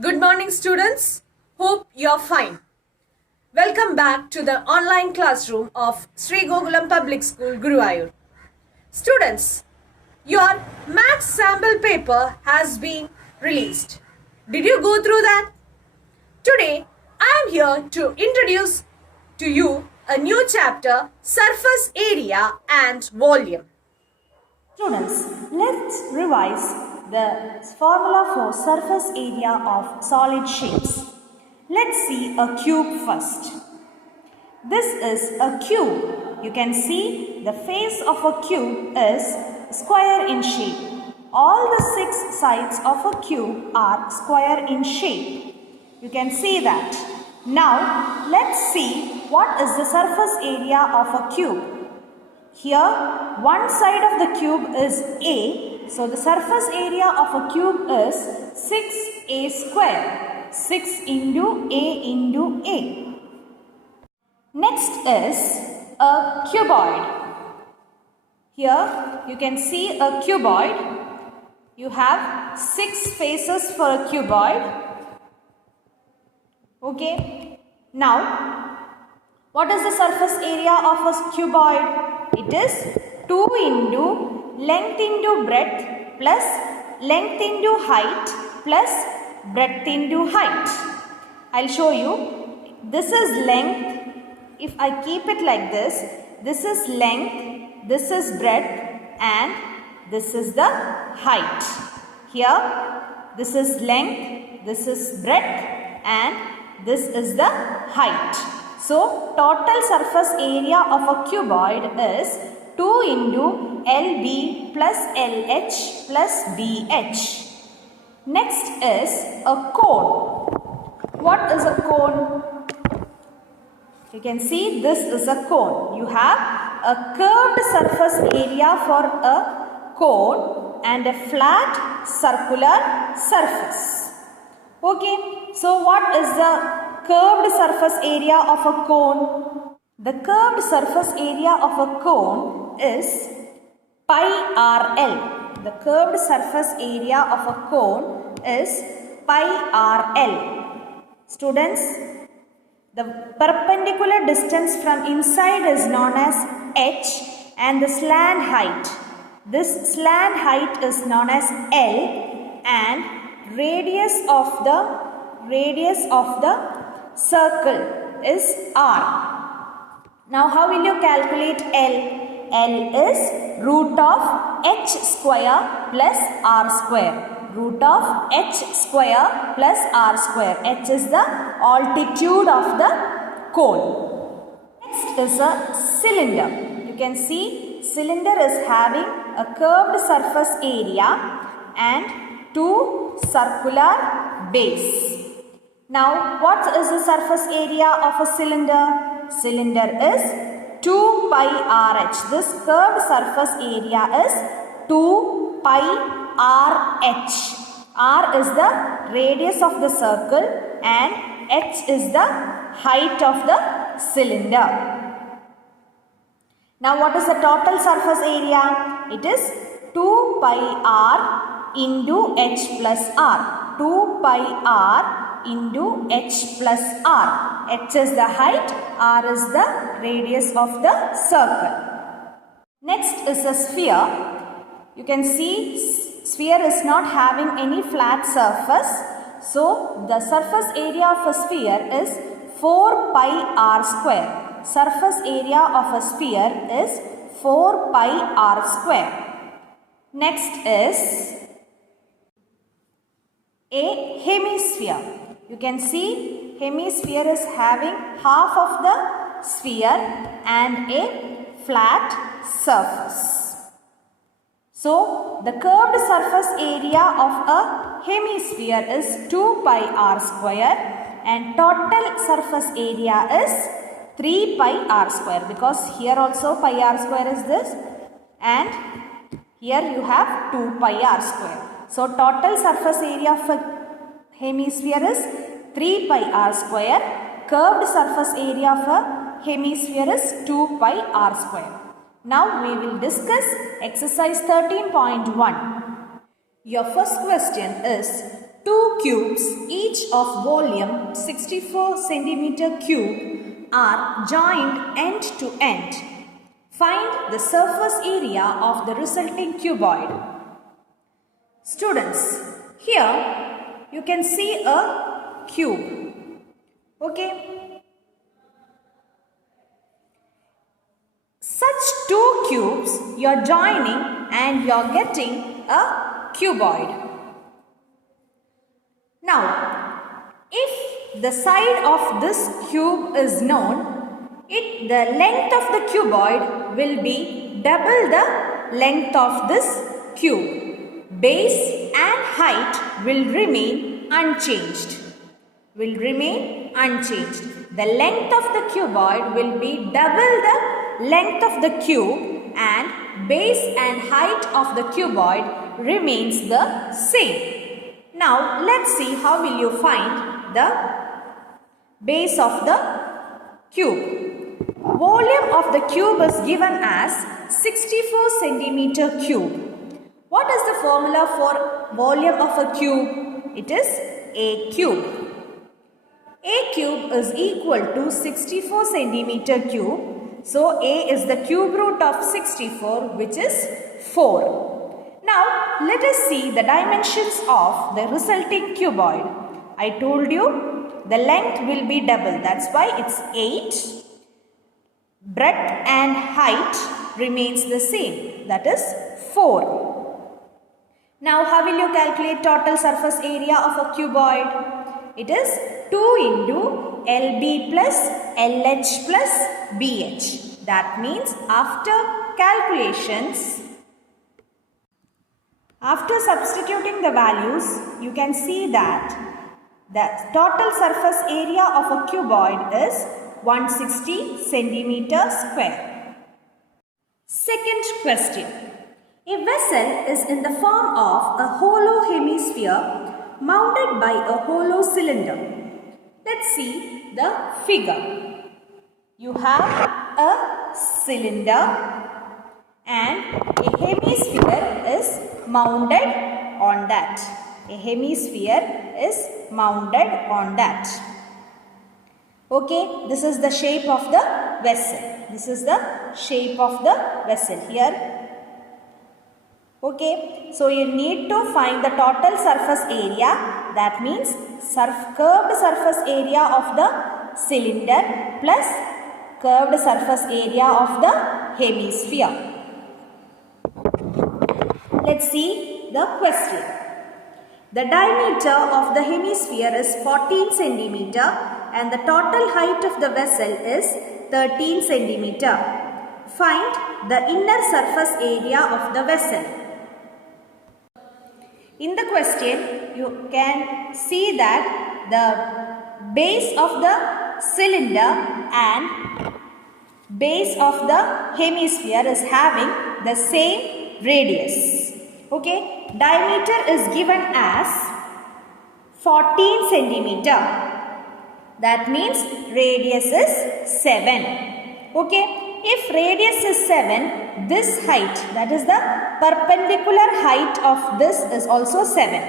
Good morning, students. Hope you're fine. Welcome back to the online classroom of Sri Gokulam Public School, Guruvayur. Students, your maths sample paper has been released. Did you go through that? Today, I am here to introduce to you a new chapter, Surface Area and Volume. Students, let's revise the formula for surface area of solid shapes. Let's see a cube first. This is a cube. You can see the face of a cube is square in shape. All the 6 sides of a cube are square in shape. You can see that. Now, let's see what is the surface area of a cube. Here, one side of the cube is A. So, the surface area of a cube is 6A square. 6 into A into A. Next is a cuboid. Here, you can see a cuboid. You have 6 faces for a cuboid. Okay. Now, what is the surface area of a cuboid? It is 2 into length into breadth plus length into height plus breadth into height. I'll show you. This is length. If I keep it like this is length, this is breadth and this is the height. Here, this is length, this is breadth and this is the height. So, total surface area of a cuboid is 2 into LB plus LH plus BH. Next is a cone. What is a cone? You can see this is a cone. You have a curved surface area for a cone and a flat circular surface. Okay, so what is the curved surface area of a cone? The curved surface area of a cone is pi RL. The curved surface area of a cone is pi RL. Students, the perpendicular distance from inside is known as h and the slant height. This slant height is known as L and radius of the circle is R. Now, how will you calculate L? L is root of h square plus R square. Root of h square plus R square. H is the altitude of the cone. Next is a cylinder. You can see cylinder is having a curved surface area and 2 circular base. Now, what is the surface area of a cylinder? Cylinder is 2 pi RH. This curved surface area is 2 pi RH. R is the radius of the circle and H is the height of the cylinder. Now, what is the total surface area? It is 2 pi R into H plus R. 2 pi R into H plus R. H is the height, R is the radius of the circle. Next is a sphere. You can see sphere is not having any flat surface. So, the surface area of a sphere is 4 pi R square. Surface area of a sphere is 4 pi R square. Next is a hemisphere. You can see hemisphere is having half of the sphere and a flat surface. So, the curved surface area of a hemisphere is 2 pi R square and total surface area is 3 pi R square, because here also pi R square is this and here you have 2 pi R square. So, total surface area of a hemisphere is 3 pi R square. Curved surface area of a hemisphere is 2 pi R square. Now, we will discuss exercise 13.1. Your first question is, two cubes, each of volume 64 centimeter cube, are joined end to end. Find the surface area of the resulting cuboid. Students, here you can see a cube. Okay. Such two cubes you are joining and you are getting a cuboid. Now, if the side of this cube is known, the length of the cuboid will be double the length of this cube. Base and height will remain unchanged. The length of the cuboid will be double the length of the cube and base and height of the cuboid remains the same. Now let's see how will you find the base of the cube. Volume of the cube is given as 64 centimeter cube. What is the formula for volume of a cube? It is A cube. A cube is equal to 64 centimeter cube. So A is the cube root of 64, which is 4. Now let us see the dimensions of the resulting cuboid. I told you the length will be double. That's why it's 8. Breadth and height remains the same. That is 4. Now how will you calculate total surface area of a cuboid? It is 2 into LB plus LH plus BH. That means after calculations, after substituting the values, you can see that the total surface area of a cuboid is 160 centimeter square. Second question. A vessel is in the form of a hollow hemisphere mounted by a hollow cylinder. Let's see the figure. You have a cylinder and a hemisphere is mounted on that. Okay, this is the shape of the vessel. Here. Okay, so you need to find the total surface area. That means curved surface area of the cylinder plus curved surface area of the hemisphere. Let's see the question. The diameter of the hemisphere is 14 centimeter and the total height of the vessel is 13 centimeter. Find the inner surface area of the vessel. In the question, you can see that the base of the cylinder and base of the hemisphere is having the same radius. Okay, diameter is given as 14 centimeter. That means radius is 7. Okay. If radius is 7, this height, that is the perpendicular height of this is also 7.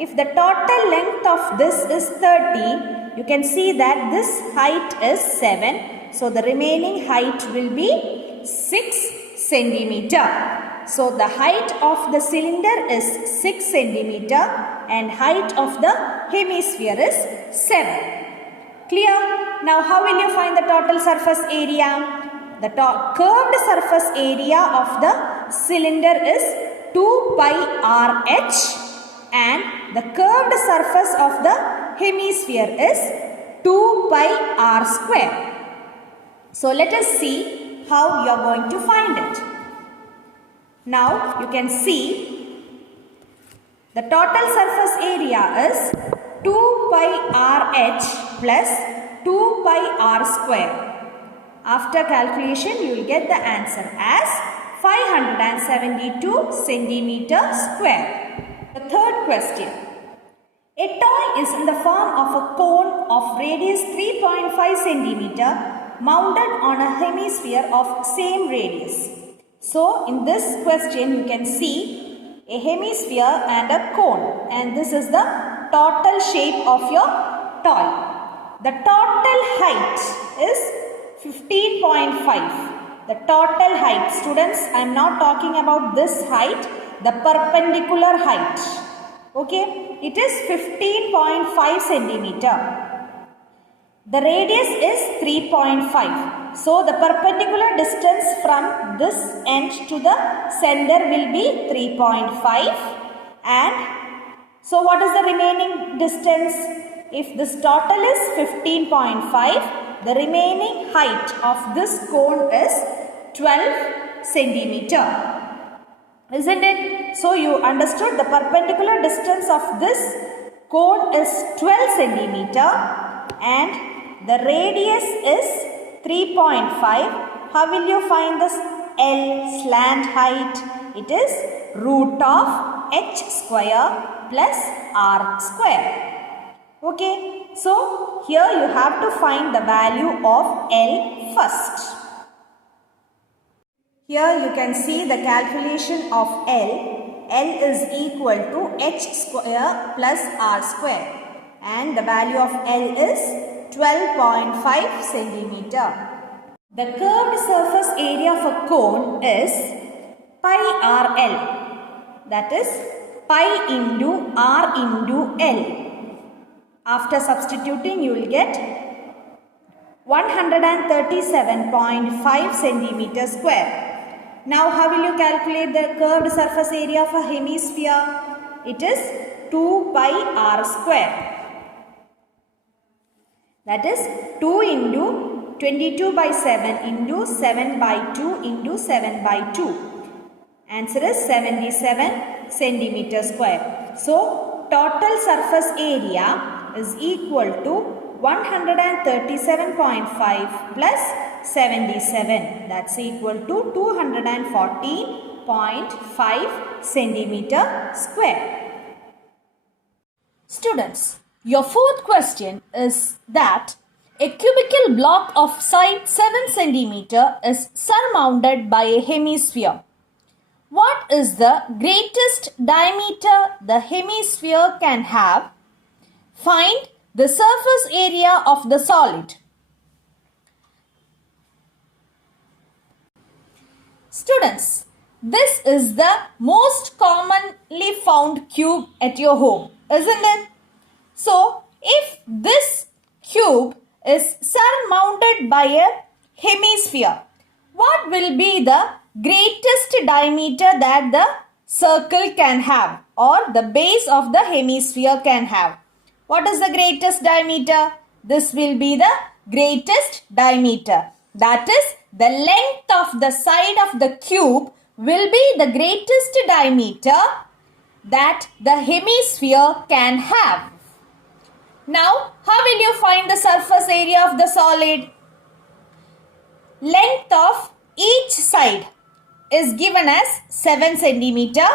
If the total length of this is 30, you can see that this height is 7. So the remaining height will be 6 centimeter. So the height of the cylinder is 6 centimeter and height of the hemisphere is 7. Clear? Now how will you find the total surface area? The curved surface area of the cylinder is 2 pi RH and the curved surface of the hemisphere is 2 pi R square. So let us see how you are going to find it. Now you can see the total surface area is 2 pi RH plus 2 pi R square. After calculation, you will get the answer as 572 centimeter square. The third question. A toy is in the form of a cone of radius 3.5 centimeter mounted on a hemisphere of same radius. So, in this question, you can see a hemisphere and a cone, and this is the total shape of your toy. The total height is 15.5. The total height, students, I am not talking about this height, the perpendicular height. Okay, it is 15.5 centimeter. The radius is 3.5. So the perpendicular distance from this end to the center will be 3.5. And so what is the remaining distance? If this total is 15.5, the remaining height of this cone is 12 centimeter. Isn't it? So you understood the perpendicular distance of this cone is 12 centimeter and the radius is 3.5. How will you find this L slant height? It is root of h square plus r square. Okay, so here you have to find the value of L first. Here you can see the calculation of L. L is equal to h square plus r square and the value of L is 12.5 centimeter. The curved surface area of a cone is pi RL, that is pi into r into L. After substituting, you will get 137.5 centimeter square. Now, how will you calculate the curved surface area of a hemisphere? It is 2 pi r square. That is 2 into 22 by 7 into 7 by 2 into 7 by 2. Answer is 77 centimeter square. So, total surface area is equal to 137.5 plus 77. That's equal to 214.5 centimeter square. Students, your fourth question is that a cubical block of side 7 centimeter is surmounted by a hemisphere. What is the greatest diameter the hemisphere can have? Find the surface area of the solid. Students, this is the most commonly found cube at your home, isn't it? So, if this cube is surmounted by a hemisphere, what will be the greatest diameter that the circle can have or the base of the hemisphere can have? What is the greatest diameter? This will be the greatest diameter. That is, the length of the side of the cube will be the greatest diameter that the hemisphere can have. Now, how will you find the surface area of the solid? Length of each side is given as 7 centimeter.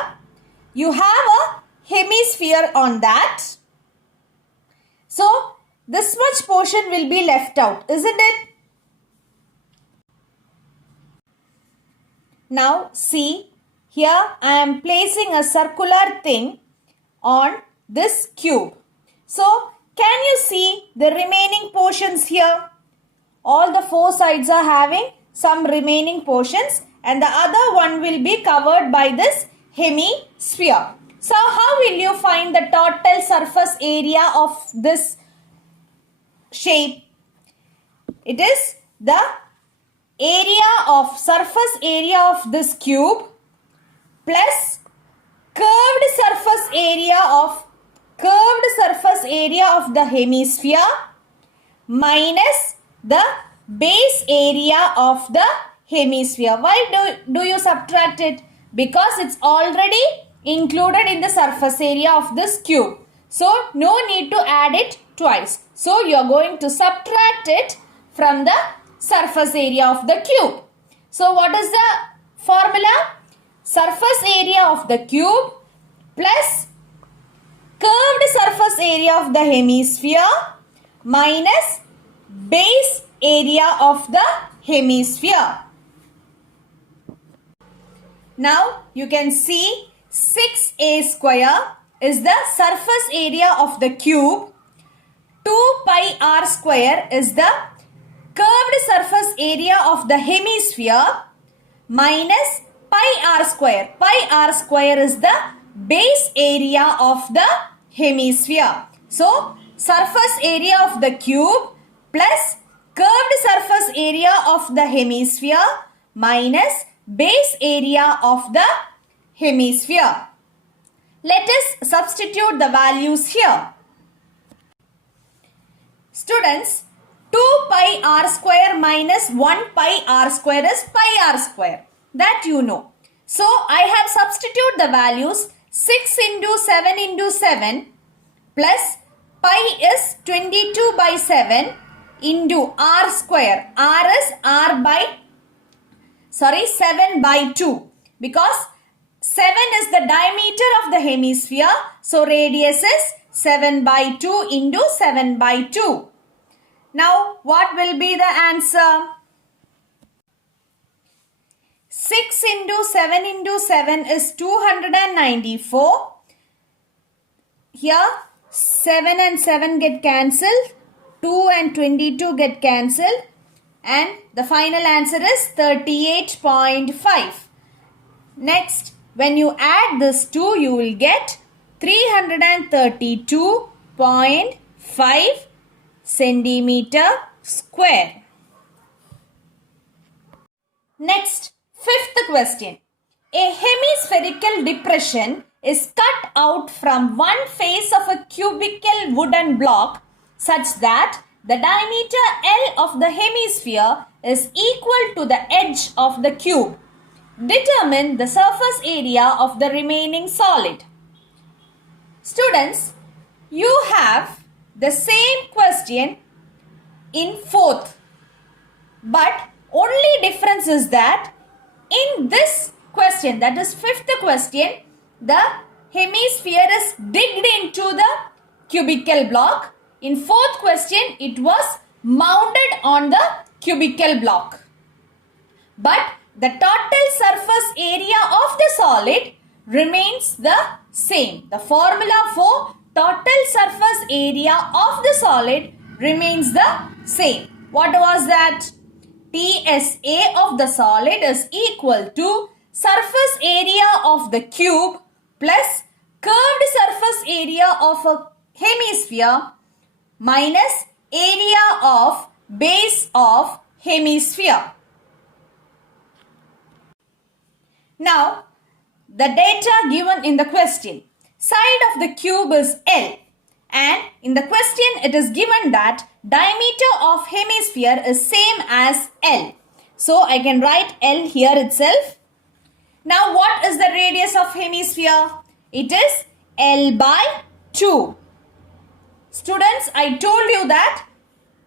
You have a hemisphere on that. So, this much portion will be left out, isn't it? Now, see, here I am placing a circular thing on this cube. So, can you see the remaining portions here? All the four sides are having some remaining portions and the other one will be covered by this hemisphere. So, how will you find the total surface area of this shape? It is the surface area of this cube plus curved surface area of the hemisphere minus the base area of the hemisphere. Why do you subtract it? Because it's already included in the surface area of this cube. So, no need to add it twice. So, you are going to subtract it from the surface area of the cube. So, what is the formula? Surface area of the cube plus curved surface area of the hemisphere minus base area of the hemisphere. Now, you can see 6a square is the surface area of the cube. 2 pi r square is the curved surface area of the hemisphere minus pi r square. Pi r square is the base area of the hemisphere. So, surface area of the cube plus curved surface area of the hemisphere minus base area of the hemisphere. Let us substitute the values here. Students, 2 pi r square minus 1 pi r square is pi r square. That you know. So, I have substituted the values 6 into 7 into 7 plus pi is 22 by 7 into r square. R is 7 by 2 because 7 is the diameter of the hemisphere. So, radius is 7 by 2 into 7 by 2. Now, what will be the answer? 6 into 7 into 7 is 294. Here, 7 and 7 get cancelled. 2 and 22 get cancelled. And the final answer is 38.5. Next, when you add this 2, you will get 332.5 centimeter square. Next, fifth question. A hemispherical depression is cut out from one face of a cubical wooden block such that the diameter L of the hemisphere is equal to the edge of the cube. Determine the surface area of the remaining solid. Students, you have the same question in fourth, but only difference is that in this question, that is fifth question, the hemisphere is digged into the cubical block. In fourth question, it was mounted on the cubical block. But the total surface area of the solid remains the same. The formula for total surface area of the solid remains the same. What was that? TSA of the solid is equal to surface area of the cube plus curved surface area of a hemisphere minus area of base of hemisphere. Now, the data given in the question. Side of the cube is L, and in the question it is given that diameter of hemisphere is same as L. So, I can write L here itself. Now, what is the radius of hemisphere? It is L by 2. Students, I told you that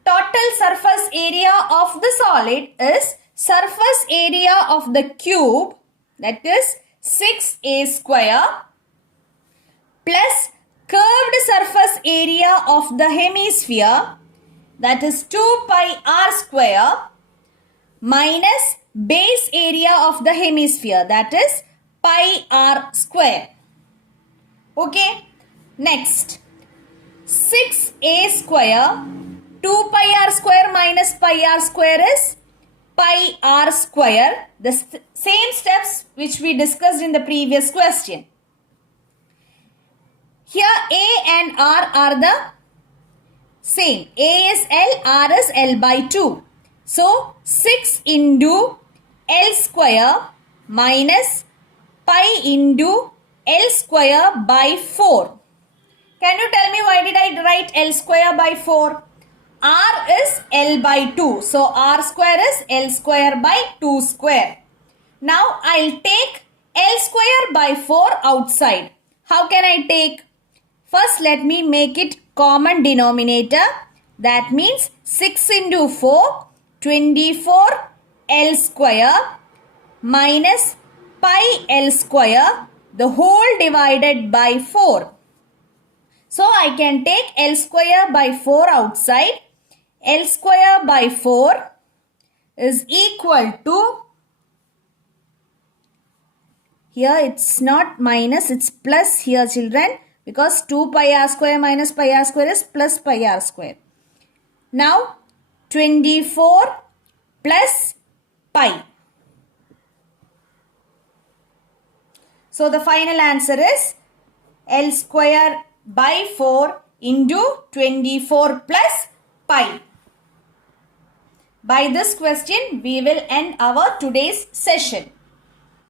total surface area of the solid is surface area of the cube, that is 6a square, plus curved surface area of the hemisphere, that is 2 pi r square, minus base area of the hemisphere, that is pi r square. Okay. Next, 6a square, 2 pi r square minus pi r square is pi r square. The same steps which we discussed in the previous question. Here a and r are the same. A is L, r is L by 2. So, 6 into L square minus pi into L square by 4. Can you tell me why did I write L square by 4? R is L by 2. So, R square is L square by 2 square. Now, I'll take L square by 4 outside. How can I take? First, let me make it common denominator. That means 6 into 4, 24 L square minus pi L square, the whole divided by 4. So, I can take L square by 4 outside. L square by 4 is equal to, here it's not minus, it's plus here children, because 2 pi r square minus pi r square is plus pi r square. Now 24 plus pi. So the final answer is L square by 4 into 24 plus pi. By this question, we will end our today's session.